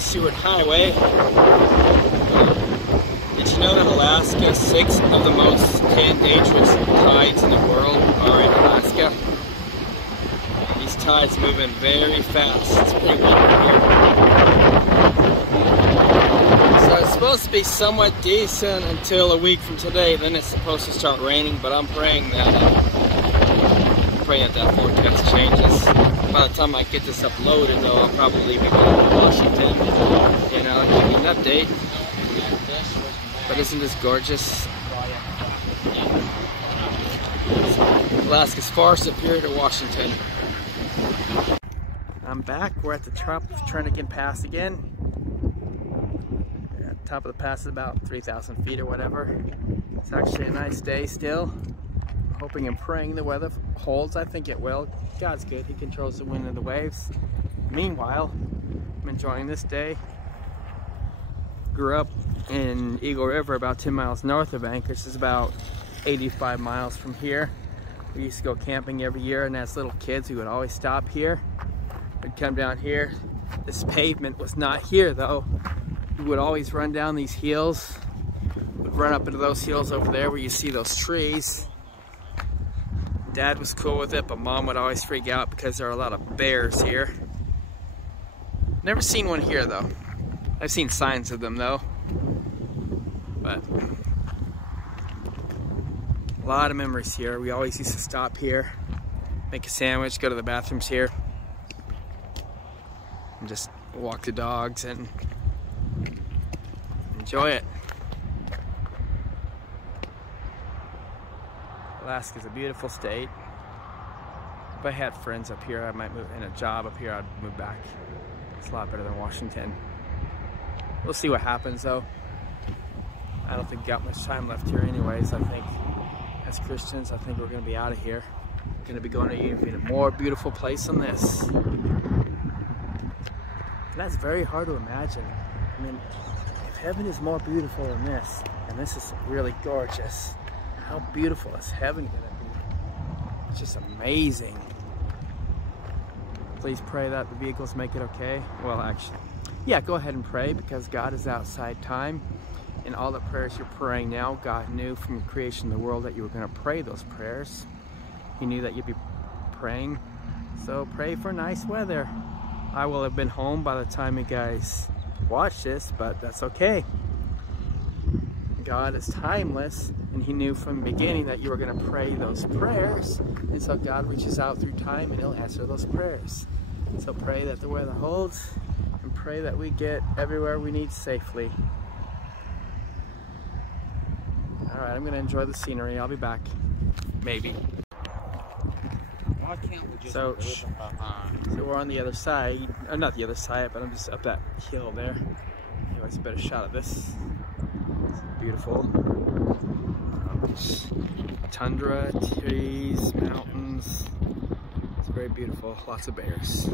Seward Highway. Did you know that Alaska, 6 of the most dangerous tides in the world are in Alaska? These tides moving very fast. It's pretty windy here. So it's supposed to be somewhat decent until a week from today. Then it's supposed to start raining, but I'm praying that that forecast changes. By the time I get this uploaded, though, I'll probably be going to Washington, you know, and give you an update. But isn't this gorgeous? Alaska's far superior to Washington. I'm back. We're at the top of Trenigan Pass again. At the top of the pass is about 3,000 feet or whatever. It's actually a nice day still. Hoping and praying the weather holds. I think it will. God's good. He controls the wind and the waves. Meanwhile, I'm enjoying this day. Grew up in Eagle River, about 2 miles north of Anchorage. It's about 85 miles from here. We used to go camping every year, and as little kids, we would always stop here. We'd come down here. This pavement was not here, though. We would always run down these hills. We'd run up into those hills over there where you see those trees. Dad was cool with it, but Mom would always freak out because there are a lot of bears here. Never seen one here, though. I've seen signs of them, though. But a lot of memories here. We always used to stop here, make a sandwich, go to the bathrooms here, and just walk the dogs and enjoy it. Alaska's a beautiful state. If I had friends up here, I might move, and a job up here, I'd move back. It's a lot better than Washington. We'll see what happens, though. I don't think we got much time left here anyways. I think as Christians, I think we're going to be out of here. We're going to be going to even a more beautiful place than this. And that's very hard to imagine. I mean, if heaven is more beautiful than this, and this is really gorgeous, how beautiful is heaven going to be? It's just amazing. Please pray that the vehicles make it okay. Well, actually, yeah, go ahead and pray, because God is outside time. And all the prayers you're praying now, God knew from creation of the world that you were going to pray those prayers. He knew that you'd be praying. So pray for nice weather. I will have been home by the time you guys watch this, but that's okay. God is timeless, and He knew from the beginning that you were going to pray those prayers. And so God reaches out through time, and He'll answer those prayers. So pray that the weather holds, and pray that we get everywhere we need safely. Alright, I'm going to enjoy the scenery. I'll be back. Maybe. Why can't we just So we're on the other side. Not the other side, but I'm just up that hill there. Anyways, a better shot of this. It's beautiful. Tundra, trees, mountains. It's very beautiful. Lots of bears.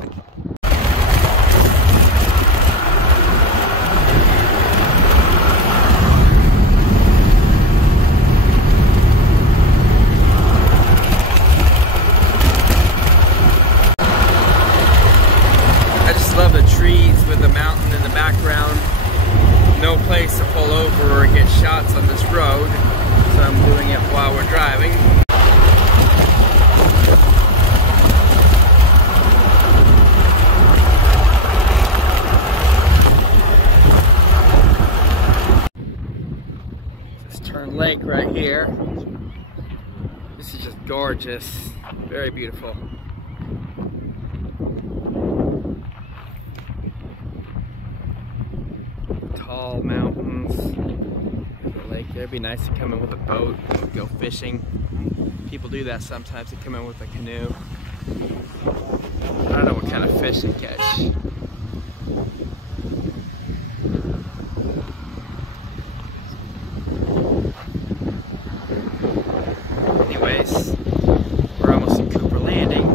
With the mountain in the background. No place to pull over or get shots on this road, so I'm doing it while we're driving. This Turn Lake right here. This is just gorgeous. Very beautiful. Tall mountains, the lake there. It'd be nice to come in with a boat and go fishing. People do that sometimes. They come in with a canoe. I don't know what kind of fish they catch. Anyways, we're almost in Cooper Landing.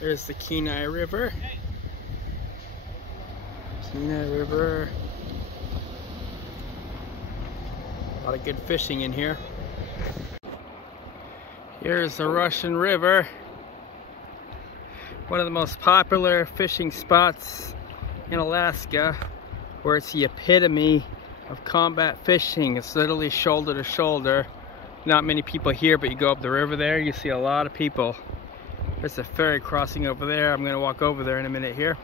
There's the Kenai River. Kenai River. A lot of good fishing in here. Here's the Russian River. One of the most popular fishing spots in Alaska, where it's the epitome of combat fishing. It's literally shoulder to shoulder. Not many people here, but you go up the river there, you see a lot of people. There's a ferry crossing over there. I'm gonna walk over there in a minute here.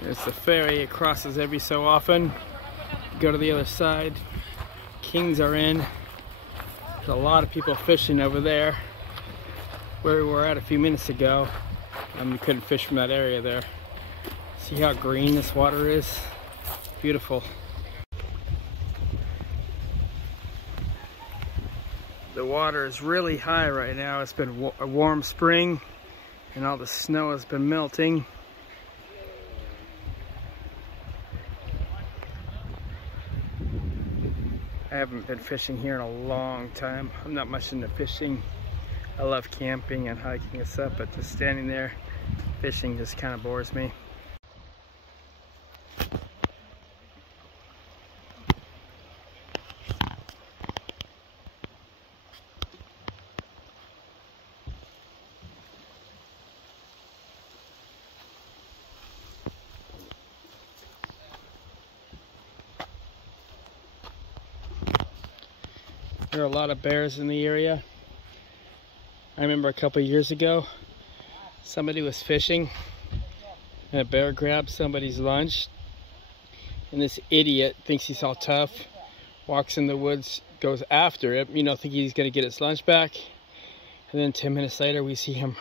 There's the ferry. It crosses every so often. Go to the other side. Kings are in. There's a lot of people fishing over there. Where we were at a few minutes ago, you couldn't fish from that area there. See how green this water is? Beautiful. The water is really high right now. It's been a warm spring and all the snow has been melting. I haven't been fishing here in a long time. I'm not much into fishing. I love camping and hiking and stuff, but just standing there fishing just kind of bores me. There are a lot of bears in the area. I remember a couple years ago, somebody was fishing and a bear grabbed somebody's lunch, and this idiot thinks he's all tough, walks in the woods, goes after it, thinking he's gonna get his lunch back, and then 10 minutes later we see him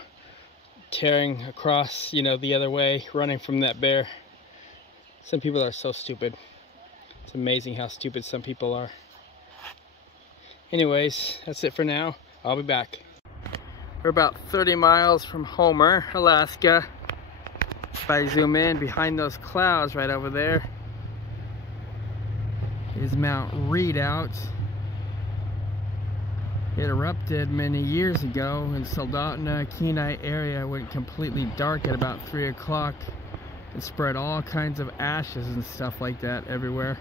tearing across, the other way, running from that bear. Some people are so stupid. It's amazing how stupid some people are. Anyways, that's it for now. I'll be back. We're about 30 miles from Homer, Alaska. If I zoom in behind those clouds right over there is Mount Redoubt. It erupted many years ago in Soldotna, Kenai area. Went completely dark at about 3 o'clock. It spread all kinds of ashes and stuff like that everywhere.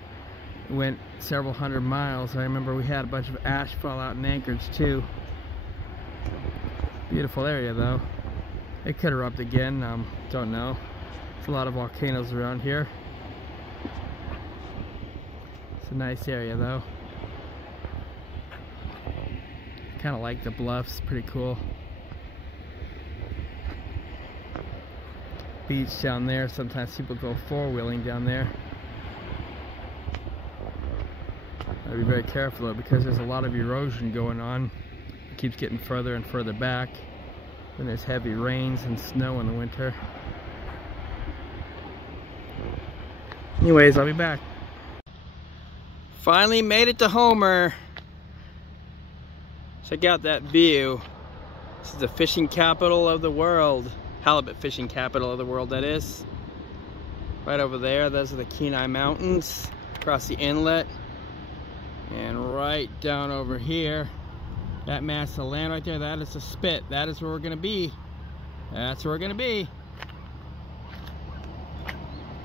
It went several hundred miles. I remember we had a bunch of ash fall out in Anchorage too. Beautiful area though. It could erupt again, don't know. There's a lot of volcanoes around here. It's a nice area though. Kind of like the bluffs, pretty cool. Beach down there, sometimes people go four-wheeling down there. I'd be very careful though, because there's a lot of erosion going on. It keeps getting further and further back when there's heavy rains and snow in the winter. Anyways, I'll be back. Finally made it to Homer. Check out that view. This is the fishing capital of the world. Halibut fishing capital of the world, that is. Right over there, those are the Kenai Mountains. Across the inlet. And right down over here, that mass of land right there, that is the spit. That is where we're gonna be. That's where we're gonna be.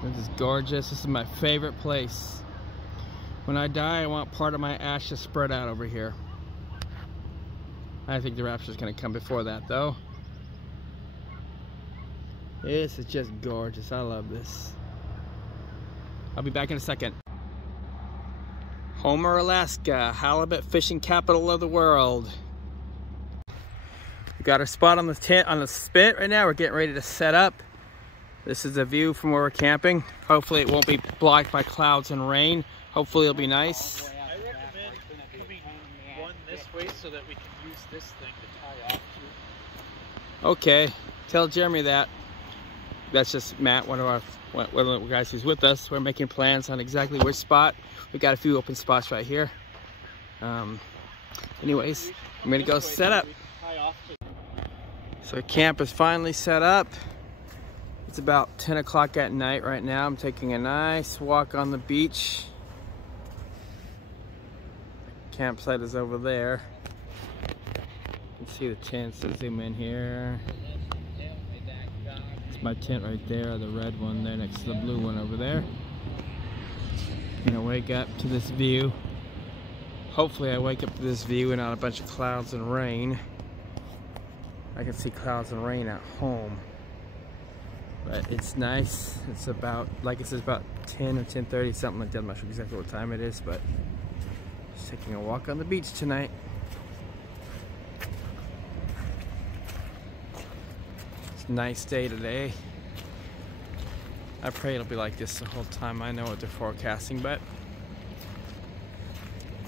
This is gorgeous. This is my favorite place. When I die, I want part of my ashes spread out over here. I think the rapture is gonna come before that though. This is just gorgeous. I love this. I'll be back in a second. Homer, Alaska, halibut fishing capital of the world. We got our spot on the spit right now. We're getting ready to set up. This is a view from where we're camping. Hopefully it won't be blocked by clouds and rain. Hopefully it'll be nice. I recommend coming one this way so that we can use this thing to tie off to. Okay, tell Jeremy that. That's just Matt, one of the guys who's with us. We're making plans on exactly which spot. We've got a few open spots right here. Anyways, I'm gonna go set up. So camp is finally set up. It's about 10 o'clock at night right now. I'm taking a nice walk on the beach. Campsite is over there. You can see the tents. Let's zoom in here. That's my tent right there, the red one there next to the blue one over there. Gonna wake up to this view. Hopefully I wake up to this view and not a bunch of clouds and rain. I can see clouds and rain at home. But it's nice. It's about, like it says, about 10 or 10:30, something like that. I'm not sure exactly what time it is, but just taking a walk on the beach tonight. It's a nice day today. I pray it'll be like this the whole time. I know what they're forecasting, but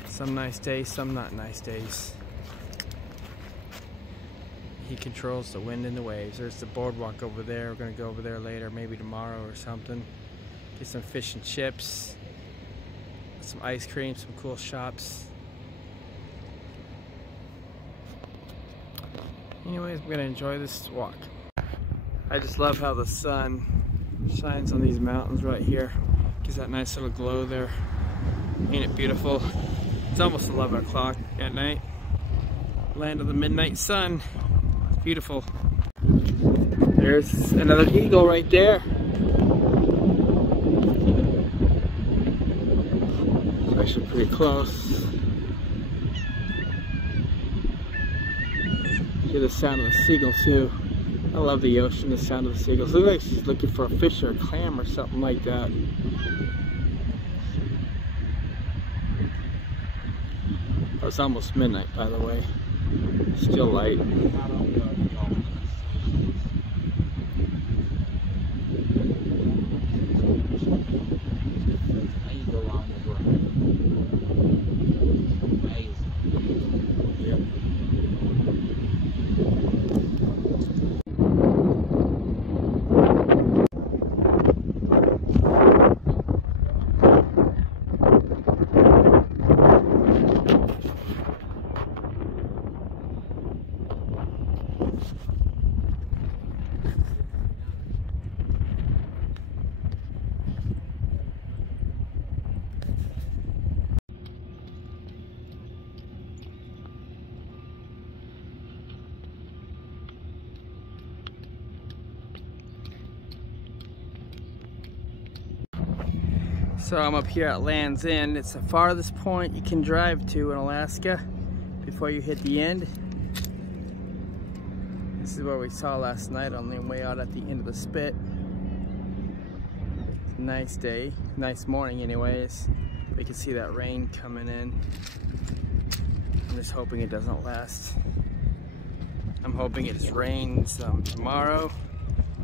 some nice days, some not nice days. He controls the wind and the waves. There's the boardwalk over there. We're gonna go over there later, maybe tomorrow or something. Get some fish and chips, some ice cream, some cool shops. Anyways, we're gonna enjoy this walk. I just love how the sun shines on these mountains right here. Gives that nice little glow there. Ain't it beautiful? It's almost 11 o'clock at night. Land of the midnight sun. It's beautiful. There's another eagle right there. It's actually pretty close. Hear the sound of the seagull too. I love the ocean, the sound of the seagulls. Looks like she's looking for a fish or a clam or something like that. Oh, it's almost midnight, by the way. Still light. So I'm up here at Land's End. It's the farthest point you can drive to in Alaska before you hit the end. This is what we saw last night on the way out at the end of the spit. Nice day, nice morning anyways. We can see that rain coming in. I'm just hoping it doesn't last. I'm hoping it just rains tomorrow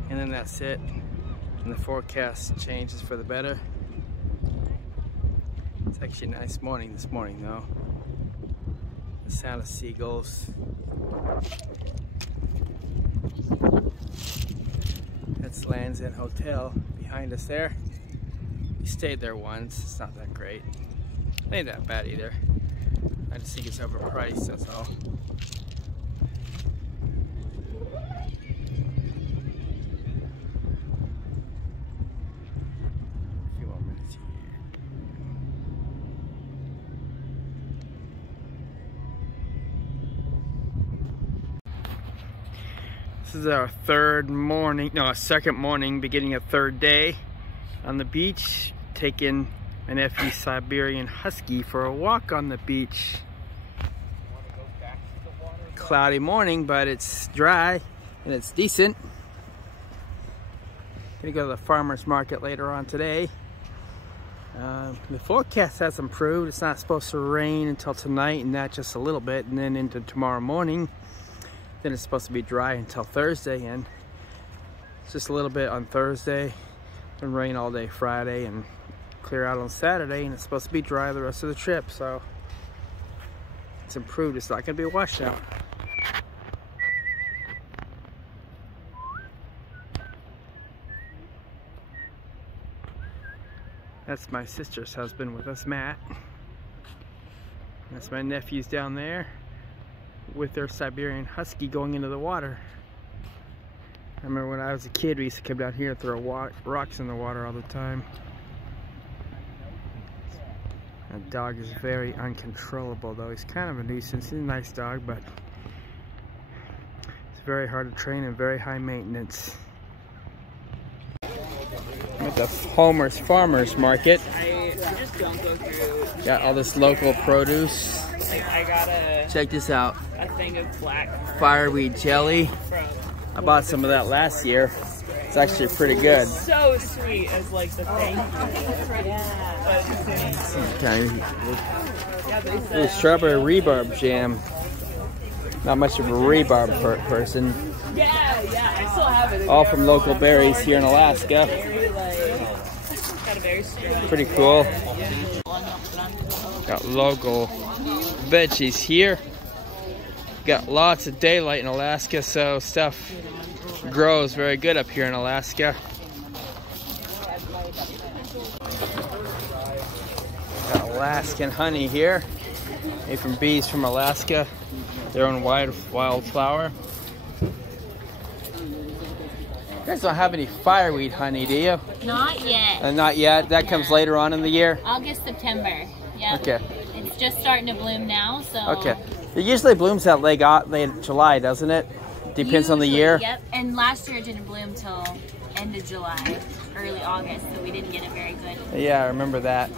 and then that's it. And the forecast changes for the better. It's actually a nice morning this morning though. The sound of seagulls. That's Land's End Hotel behind us there. We stayed there once. It's not that great. It ain't that bad either. I just think it's overpriced, that's all. This is our second morning, beginning a third day on the beach, taking my nephew's Siberian Husky for a walk on the beach. Cloudy morning, but it's dry and it's decent. Gonna go to the farmer's market later on today. The forecast has improved. It's not supposed to rain until tonight and not just a little bit, and then into tomorrow morning. Then it's supposed to be dry until Thursday, and it's just a little bit on Thursday, and rain all day Friday, and clear out on Saturday, and it's supposed to be dry the rest of the trip, so it's improved. It's not gonna be a washout. That's my sister's husband with us, Matt. That's my nephews down there with their Siberian Husky going into the water. I remember when I was a kid, we used to come down here and throw rocks in the water all the time. That dog is very uncontrollable though. He's kind of a nuisance. He's a nice dog, but it's very hard to train and very high maintenance. at the Homer's Farmers Market. I just don't go through. Got all this local produce. Like, I got Check this out. a thing of black Fireweed jelly. from. I bought some of that last year. It's actually pretty good. So sweet as like the thank you. Ooh, strawberry rhubarb jam. Not much of a rhubarb person. Yeah, I still have it. All from local berries here in Alaska. Very, like, got a very strong. Pretty cool. Got local veggies here. Got lots of daylight in Alaska, so stuff grows very good up here in Alaska. Got Alaskan honey here, made from bees from Alaska, their own wildflower. You guys don't have any fireweed honey, do you? Not yet. Not yet? That comes later on in the year? August, September. Yeah. Okay. It's just starting to bloom now, so. Okay. It usually blooms out late July, doesn't it? Depends on the year. Yep. And last year it didn't bloom till end of July, early August, so we didn't get a very good Yeah, I remember that.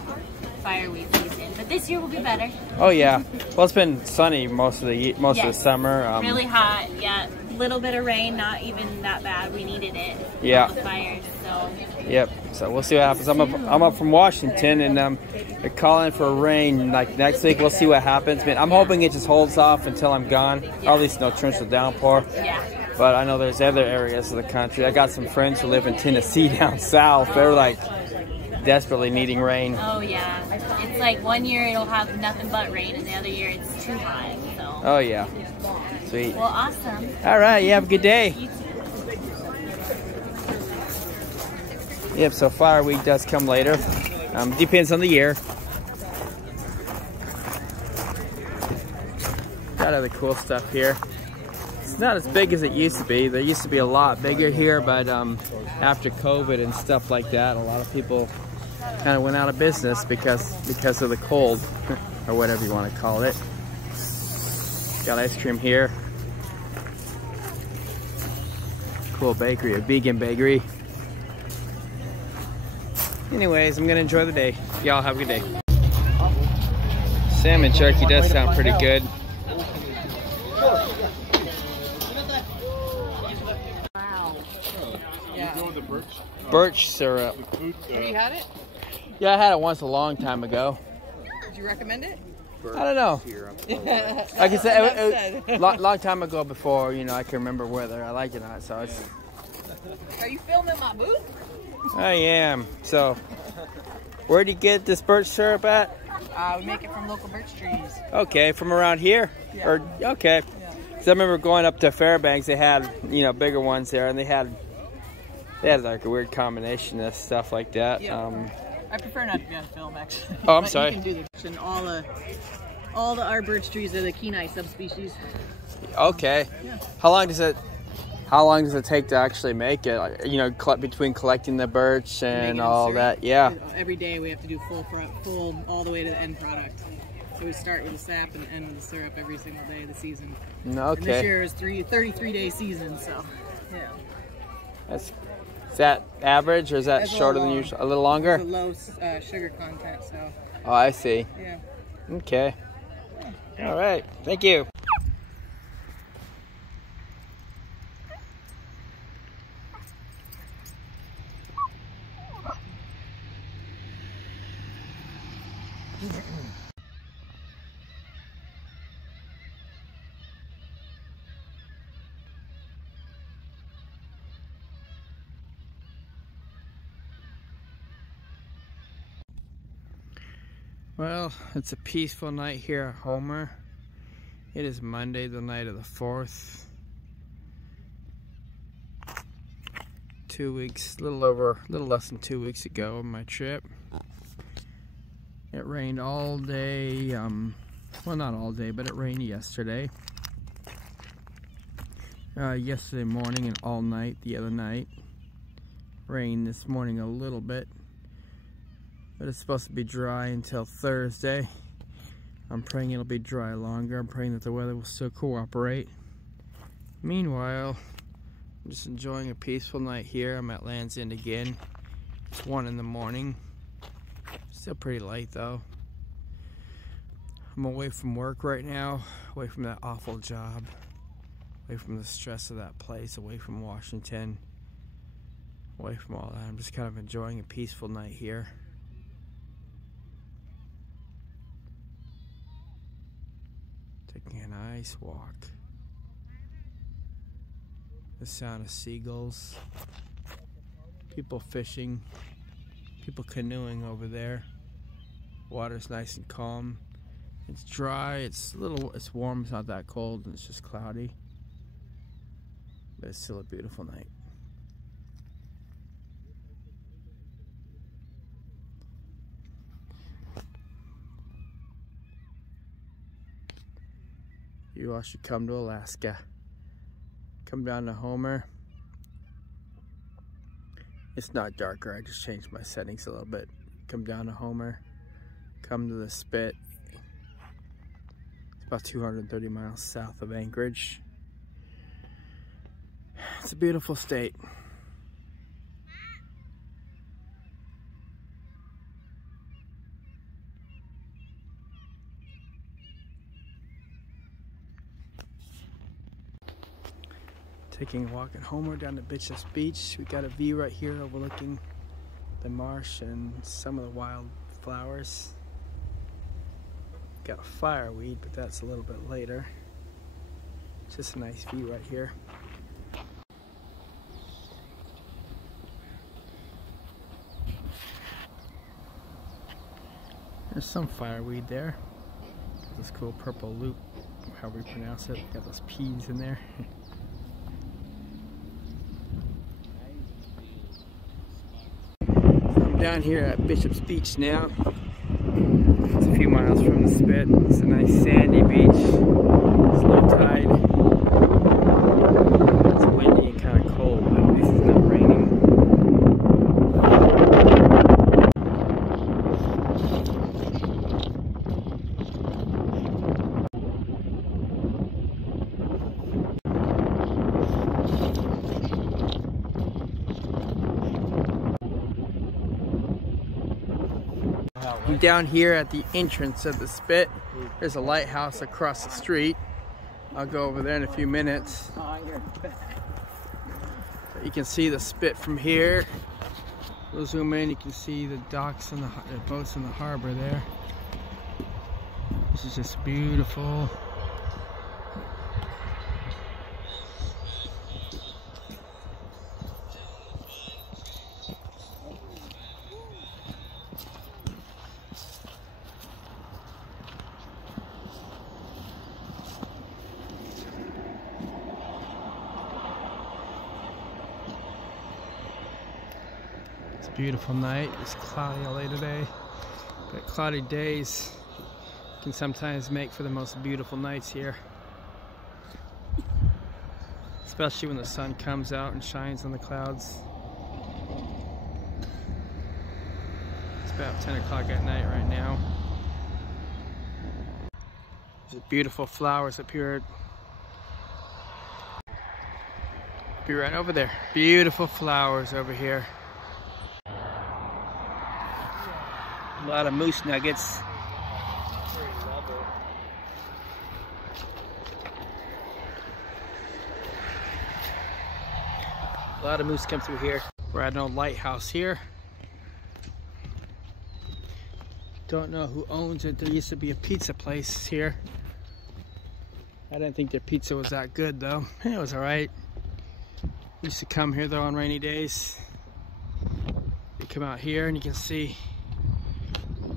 fireweed season. But this year will be better. Oh yeah. Well, it's been sunny most of the summer. Really hot. Yeah. Little bit of rain, not even that bad. We needed it. Yeah. The fires. So. Yep. So we'll see what happens. I'm up from Washington, and they're calling for rain like next week. We'll see what happens. Man, I'm hoping it just holds off until I'm gone. Or at least no torrential downpour. Yeah. But I know there's other areas of the country. I got some friends who live in Tennessee down south. They're like desperately needing rain. Oh yeah. It's like one year it'll have nothing but rain, and the other year it's too hot. So. Oh yeah. Sweet. Well, awesome. All right. You have a good day. You too. Yep, so fireweed does come later. Depends on the year. Got other cool stuff here. It's not as big as it used to be. There used to be a lot bigger here, but after COVID and stuff like that, a lot of people kind of went out of business because of the cold, or whatever you want to call it. Got ice cream here. Cool bakery, a vegan bakery. Anyways, I'm gonna enjoy the day. Y'all have a good day. Salmon jerky does sound pretty good. Wow. Birch syrup. Have you had it? Yeah, I had it once a long time ago. Did you recommend it? I don't know. Like I said, long time ago before, you know, I can remember whether I liked it or not. So it's. Are you filming my booth? I am. So, where do you get this birch syrup at? We make it from local birch trees. Okay, from around here? Yeah. Or okay. Because I remember going up to Fairbanks, they had, you know, bigger ones there, and they had like a weird combination of stuff like that. Yeah. I prefer not to be on film, actually. Oh, I'm But sorry. You can do this. And all the our birch trees are the Kenai subspecies. Okay. Yeah. How long does it take to actually make it? Like, you know, between collecting the birch and Making all syrup. that. Yeah. Every day we have to do full all the way to the end product. So we start with the sap and end with the syrup every single day of the season. And this Okay. year is 33-day season, so yeah. Is that average, or is that That's a shorter than little usual? A little longer? It's a low sugar content, so Oh, I see. yeah. Okay. All right. Thank you. Well, it's a peaceful night here at Homer. It is Monday, the night of the 4th. 2 weeks, a little less than 2 weeks ago on my trip. It rained all day, well, not all day, but it rained yesterday. Yesterday morning and all night the other night. Rained this morning a little bit. But it's supposed to be dry until Thursday. I'm praying it'll be dry longer. I'm praying that the weather will still cooperate. Meanwhile, I'm just enjoying a peaceful night here. I'm at Land's End again. It's 1 in the morning. Still pretty late though. I'm away from work right now, away from that awful job, away from the stress of that place, away from Washington, away from all that. I'm just kind of enjoying a peaceful night here. Taking a nice walk. The sound of seagulls, people fishing, people canoeing over there. Water's nice and calm. It's dry, it's warm, it's not that cold, and it's just cloudy. But it's still a beautiful night. You all should come to Alaska. Come down to Homer. It's not darker, I just changed my settings a little bit. Come down to Homer. Come to the Spit. It's about 230 miles south of Anchorage. It's a beautiful state. Taking a walk at Homer down to Bishop's Beach. We got a view right here overlooking the marsh and some of the wild flowers. Got fireweed, but that's a little bit later. Just a nice view right here. There's some fireweed there. This cool purple loop, however we pronounce it. Got those peas in there. Down here at Bishop's Beach now. It's a few miles from the Spit. It's a nice sandy beach. It's low tide. It's windy and kind of cold, but at least it's not raining. I'm down here at the entrance of the Spit. There's a lighthouse across the street. I'll go over there in a few minutes. You can see the Spit from here. We'll zoom in, you can see the docks and the boats in the harbor there. This is just beautiful. Beautiful night. It's cloudy all day today, but cloudy days can sometimes make for the most beautiful nights here, especially when the sun comes out and shines on the clouds. It's about 10 o'clock at night right now. There's beautiful flowers up here. Be right over there. Beautiful flowers over here. A lot of moose nuggets. A lot of moose come through here. We're at an old lighthouse here. Don't know who owns it. There used to be a pizza place here. I didn't think their pizza was that good though. It was alright. Used to come here though on rainy days. You come out here and you can see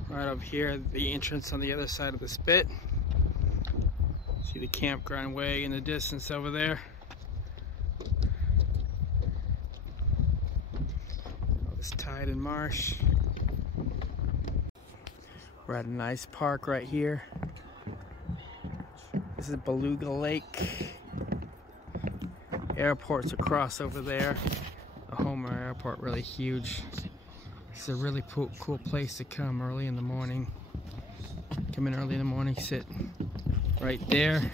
right over here, the entrance on the other side of the Spit. See the campground way in the distance over there. All this tide and marsh. We're at a nice park right here. This is Beluga Lake. Airport's across over there. The Homer Airport, really huge. It's a really cool place to come early in the morning. Come in early in the morning, sit right there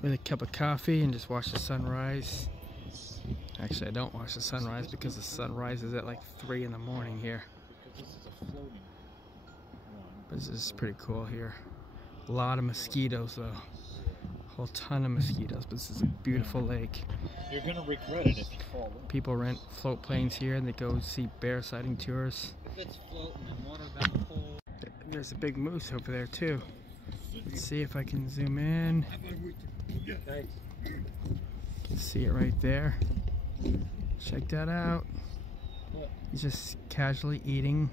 with a cup of coffee and just watch the sunrise. Actually, I don't watch the sunrise because the sunrise is at like 3 in the morning here. Because this is a floating one. But this is pretty cool here. A lot of mosquitoes though. A whole ton of mosquitoes, but this is a beautiful lake. You're gonna regret it if you fall in. People rent float planes here and they go see bear sighting tours. If it's floating in water that cold. There's a big moose over there too. Let's see if I can zoom in. You can see it right there. Check that out. He's just casually eating.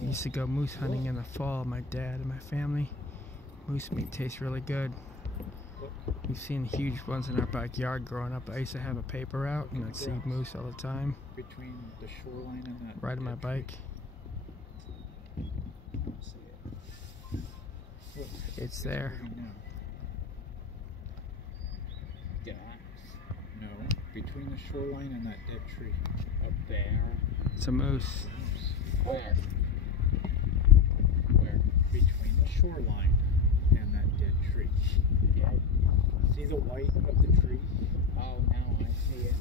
I used to go moose hunting in the fall, my dad and my family. Moose meat tastes really good. We've seen huge ones in our backyard growing up. I used to have a paper out and I'd see moose all the time. Between the shoreline and that. Riding my bike. It's there. No, between the shoreline and that dead tree. Up there. It's a moose. Where? Where? Between the shoreline and that dead tree. Yeah. See the white of the tree? Oh, now I see it.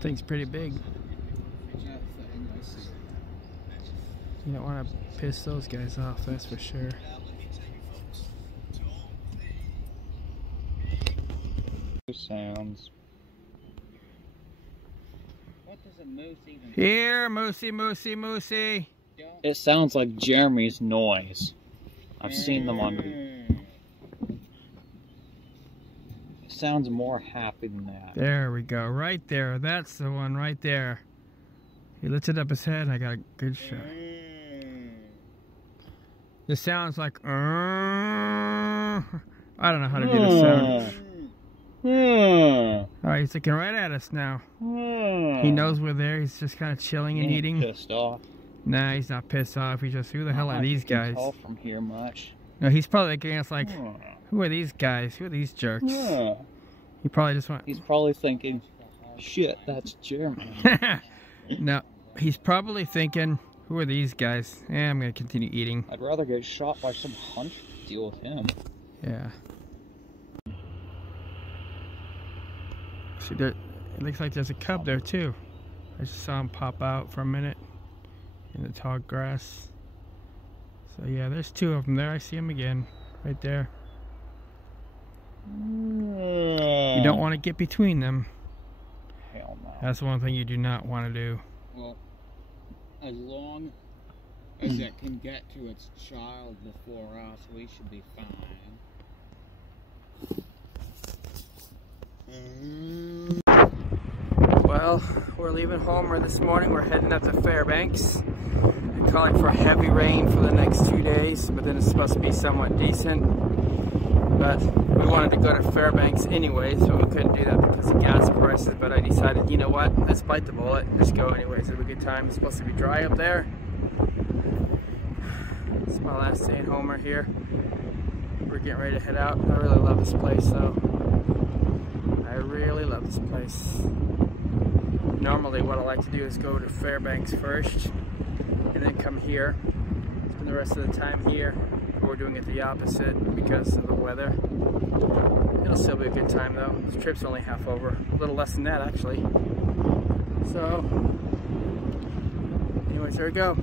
Thing's pretty big. You don't want to piss those guys off, that's for sure. Sounds. What does a moose even? Here, moosey, moosey, moosey. It sounds like Jeremy's noise. I've seen them on. It sounds more happy than that. There we go, right there. That's the one right there. He lifted up his head and I got a good shot. This sounds like I don't know how to do this sound. Alright, he's looking right at us now. He knows we're there. He's just kind of chilling and eating. Pissed off. Nah, he's not pissed off. He's just, who the hell are these guys? Tell from here much. No, he's probably looking at us like, who are these guys? Who are these jerks? He probably just went. He's probably thinking, shit, that's Jeremy. No, he's probably thinking, who are these guys? Yeah, I'm gonna continue eating. I'd rather get shot by some hunch to deal with him. Yeah. See, there, it looks like there's a cub there too. I just saw him pop out for a minute in the tall grass. So yeah, there's 2 of them there. I see him again, right there. You don't want to get between them. Hell no. That's one thing you do not want to do. Well, as long as it can get to its child before us, we should be fine. Well, we're leaving Homer this morning. We're heading up to Fairbanks. They're calling for heavy rain for the next 2 days, but then it's supposed to be somewhat decent. But we wanted to go to Fairbanks anyways, but we couldn't do that because of gas prices. But I decided, you know what, let's bite the bullet and just go anyways. It'll be a good time. It's supposed to be dry up there. It's my last day in Homer here. We're getting ready to head out. I really love this place though. I really love this place. Normally what I like to do is go to Fairbanks first and then come here. Spend the rest of the time here. But we're doing it the opposite because of the weather. It'll still be a good time though. This trip's only half over. A little less than that actually. So, anyways, there we go.